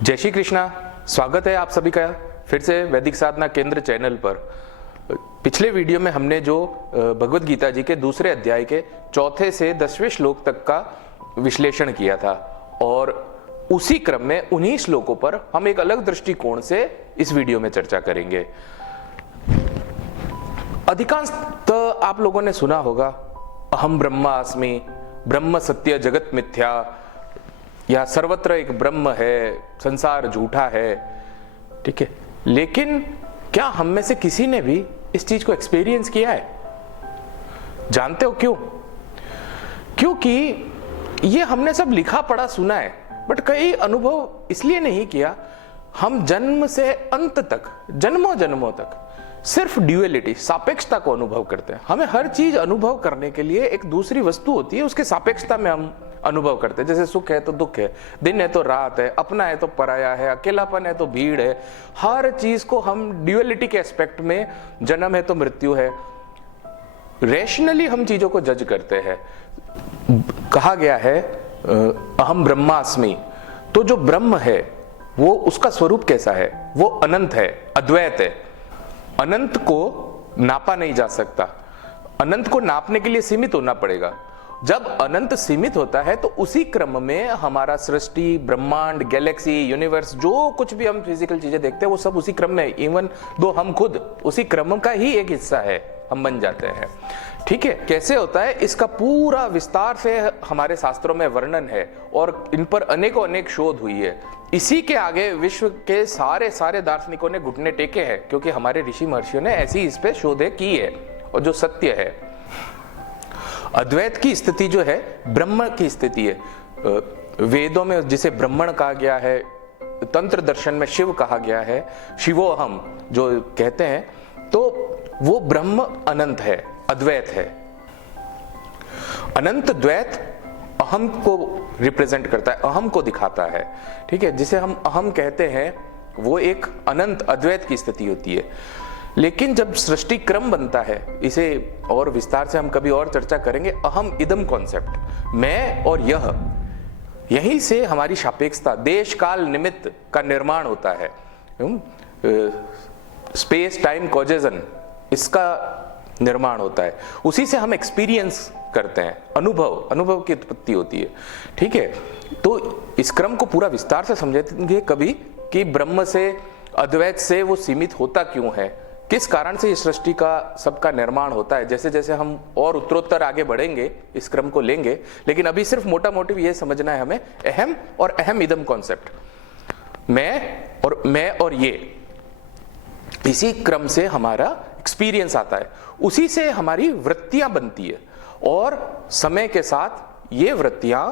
जय श्री कृष्णा। स्वागत है आप सभी का फिर से वैदिक साधना केंद्र चैनल पर। पिछले वीडियो में हमने जो भगवत गीता जी के दूसरे अध्याय के चौथे से 10वें श्लोक तक का विश्लेषण किया था और उसी क्रम में उन्हीं श्लोकों पर हम एक अलग दृष्टिकोण से इस वीडियो में चर्चा करेंगे। अधिकांश तो आप लोगों ने सुना होगा अहम ब्रह्मास्मि, ब्रह्म सत्य जगत मिथ्या, या सर्वत्र एक ब्रह्म है, संसार झूठा है। ठीक है, लेकिन क्या हम में से किसी ने भी इस चीज को एक्सपीरियंस किया है? जानते हो क्यों? क्योंकि ये हमने सब लिखा पढ़ा सुना है, बट कई अनुभव इसलिए नहीं किया। हम जन्म से अंत तक, जन्मों जन्मों तक सिर्फ ड्यूअलिटी, सापेक्षता को अनुभव करते हैं। हमें हर चीज अनुभव करने के लिए एक दूसरी वस्तु होती है, उसके सापेक्षता में हम अनुभव करते हैं। जैसे सुख है तो दुख है, दिन है तो रात है, अपना है तो पराया है, अकेलापन है तो भीड़ है। हर चीज को हम ड्यूअलिटी के एस्पेक्ट में, जन्म है तो मृत्यु है, रैशनली हम चीजों को जज करते हैं। कहा गया है अहम ब्रह्मास्मि, तो जो ब्रह्म है वो, उसका स्वरूप कैसा है? वो अनंत है, अद्वैत है। अनंत को नापा नहीं जा सकता। अनंत को नापने के लिए सीमित होना पड़ेगा। जब अनंत सीमित होता है तो उसी क्रम में हमारा सृष्टि, ब्रह्मांड, गैलेक्सी, यूनिवर्स, जो कुछ भी हम फिजिकल चीजें देखते हैं वो सब उसी क्रम में, इवन दो हम खुद उसी क्रम का ही एक हिस्सा है, हम बन जाते हैं। ठीक है, कैसे होता है इसका पूरा विस्तार से हमारे शास्त्रों में वर्णन है और इन पर अनेकों अनेक शोध हुई है। इसी के आगे विश्व के सारे दार्शनिकों ने घुटने टेके हैं, क्योंकि हमारे ऋषि महर्षियों ने ऐसी इस पे शोधें की है। और जो सत्य है, अद्वैत की स्थिति जो है, ब्रह्म की स्थिति है। वेदों में जिसे ब्रह्मण कहा गया है, तंत्र दर्शन में शिव कहा गया है, शिवोहम जो कहते हैं, तो वो ब्रह्म अनंत है, अद्वैत है। अनंत द्वैत अहम को रिप्रेजेंट करता है, अहम को दिखाता है। ठीक है, जिसे हम अहम कहते हैं वो एक अनंत अद्वैत की स्थिति होती है। लेकिन जब सृष्टि क्रम बनता है, इसे और विस्तार से हम कभी और चर्चा करेंगे, अहम इदम कॉन्सेप्ट, मैं और यह, यहीं से हमारी सापेक्षता, देश काल निमित्त का निर्माण होता है। स्पेस टाइम कॉजेजन, इसका निर्माण होता है। उसी से हम एक्सपीरियंस करते हैं, अनुभव की उत्पत्ति होती है। ठीक है, तो इस क्रम को पूरा विस्तार से समझेंगे कभी कि ब्रह्म से, अद्वैत से वो सीमित होता क्यों है, किस कारण से इस सृष्टि का सबका निर्माण होता है। जैसे जैसे हम और उत्तरोत्तर आगे बढ़ेंगे इस क्रम को लेंगे, लेकिन अभी सिर्फ मोटा मोटी ये समझना है हमें, अहम और अहम इदम कॉन्सेप्ट, मैं और ये, इसी क्रम से हमारा एक्सपीरियंस आता है, उसी से हमारी वृत्तियां बनती है और समय के साथ ये वृत्तियां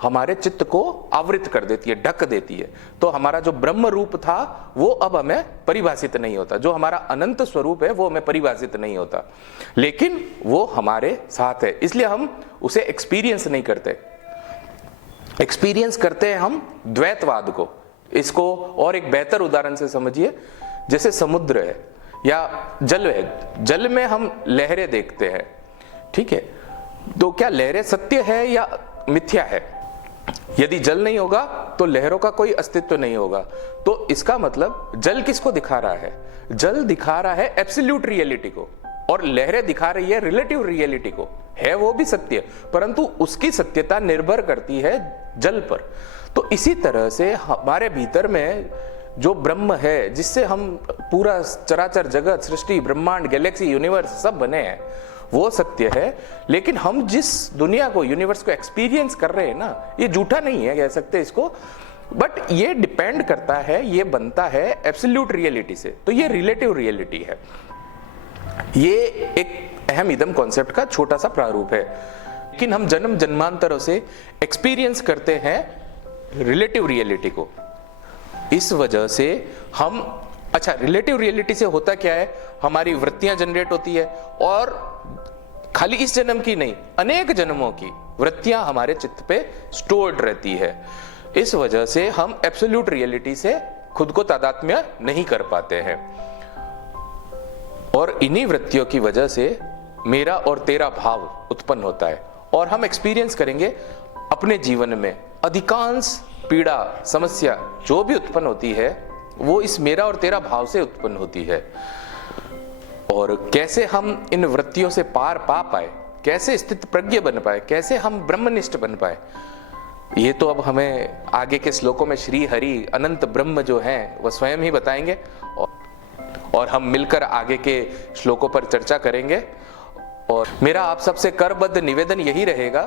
हमारे चित्त को आवृत कर देती है, ढक देती है। तो हमारा जो ब्रह्म रूप था वो अब हमें परिभाषित नहीं होता, जो हमारा अनंत स्वरूप है वो हमें परिभाषित नहीं होता, लेकिन वो हमारे साथ है। इसलिए हम उसे एक्सपीरियंस नहीं करते, एक्सपीरियंस करते हैं हम द्वैतवाद को। इसको और एक बेहतर उदाहरण से समझिए, जैसे समुद्र है या जल है, जल में हम लहरें देखते हैं। ठीक है, तो क्या लहरें सत्य है या मिथ्या है? यदि जल नहीं होगा तो लहरों का कोई अस्तित्व नहीं होगा। तो इसका मतलब जल किसको दिखा रहा है? जल दिखा रहा है एब्सोल्यूट रियलिटी को, और लहरें दिखा रही है रिलेटिव रियलिटी को। है वो भी सत्य, परंतु उसकी सत्यता निर्भर करती है जल पर। तो इसी तरह से हमारे भीतर में जो ब्रह्म है, जिससे हम पूरा चराचर जगत, सृष्टि, ब्रह्मांड, गैलेक्सी, यूनिवर्स सब बने हैं, वो सत्य है। लेकिन हम जिस दुनिया को, यूनिवर्स को एक्सपीरियंस कर रहे हैं ना, ये झूठा नहीं है कह सकते इसको, बट ये डिपेंड करता है, ये बनता है एब्सोल्यूट रियलिटी से। तो ये रिलेटिव रियलिटी है। ये एक अहम इदम कॉन्सेप्ट का छोटा सा प्रारूप है, लेकिन हम जन्म जन्मांतरों से एक्सपीरियंस करते हैं रिलेटिव रियलिटी को। इस वजह से हम, अच्छा, रिलेटिव रियलिटी से होता क्या है, हमारी वृत्तियां जनरेट होती है, और खाली इस जन्म की नहीं, अनेक जन्मों की वृत्तियां हमारे चित्त पे स्टोर्ड रहती है। इस वजह से हम एब्सोल्यूट रियलिटी से खुद को तादात्म्य नहीं कर पाते हैं, और इन्हीं वृत्तियों की वजह से मेरा और तेरा भाव उत्पन्न होता है। और हम एक्सपीरियंस करेंगे अपने जीवन में अधिकांश पीड़ा, समस्या जो भी उत्पन्न होती है वो इस मेरा और तेरा भाव से उत्पन्न होती है। और कैसे हम इन वृत्तियों से पार पा पाए, कैसे स्थित प्रज्ञ बन पाए, कैसे हम ब्रह्मनिष्ठ बन पाए, ये तो अब हमें आगे के श्लोकों में श्री हरि अनंत ब्रह्म जो हैं वह स्वयं ही बताएंगे और हम मिलकर आगे के श्लोकों पर चर्चा करेंगे। और मेरा आप सबसे करबद्ध निवेदन यही रहेगा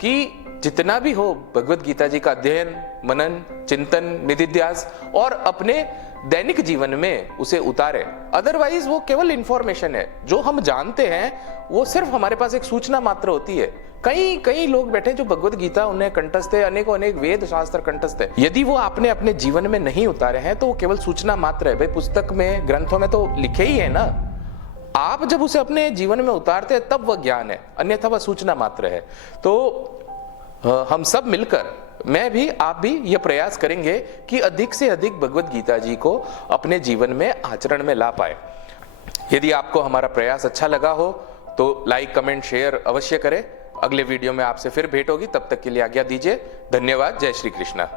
कि जितना भी हो भगवत गीता जी का अध्ययन, मनन, चिंतन, निधिध्यास और अपने दैनिक जीवन में उसे उतारे। अदरवाइज वो केवल इंफॉर्मेशन है, जो हम जानते हैं वो सिर्फ हमारे पास एक सूचना मात्र होती है। कई लोग बैठे जो भगवत गीता उन्हें कंठस्थ है, अनेकों अनेक वेद शास्त्र कंठस्थ है, यदि वो आपने अपने जीवन में नहीं उतारे हैं तो वो केवल सूचना मात्र है। भाई पुस्तक में, ग्रंथों में तो लिखे ही है ना, आप जब उसे अपने जीवन में उतारते हैं तब वह ज्ञान है, अन्यथा वह सूचना मात्र है। तो हम सब मिलकर, मैं भी, आप भी, यह प्रयास करेंगे कि अधिक से अधिक भगवत गीता जी को अपने जीवन में आचरण में ला पाए। यदि आपको हमारा प्रयास अच्छा लगा हो तो लाइक, कमेंट, शेयर अवश्य करें। अगले वीडियो में आपसे फिर भेंट होगी, तब तक के लिए आज्ञा दीजिए। धन्यवाद। जय श्री कृष्णा।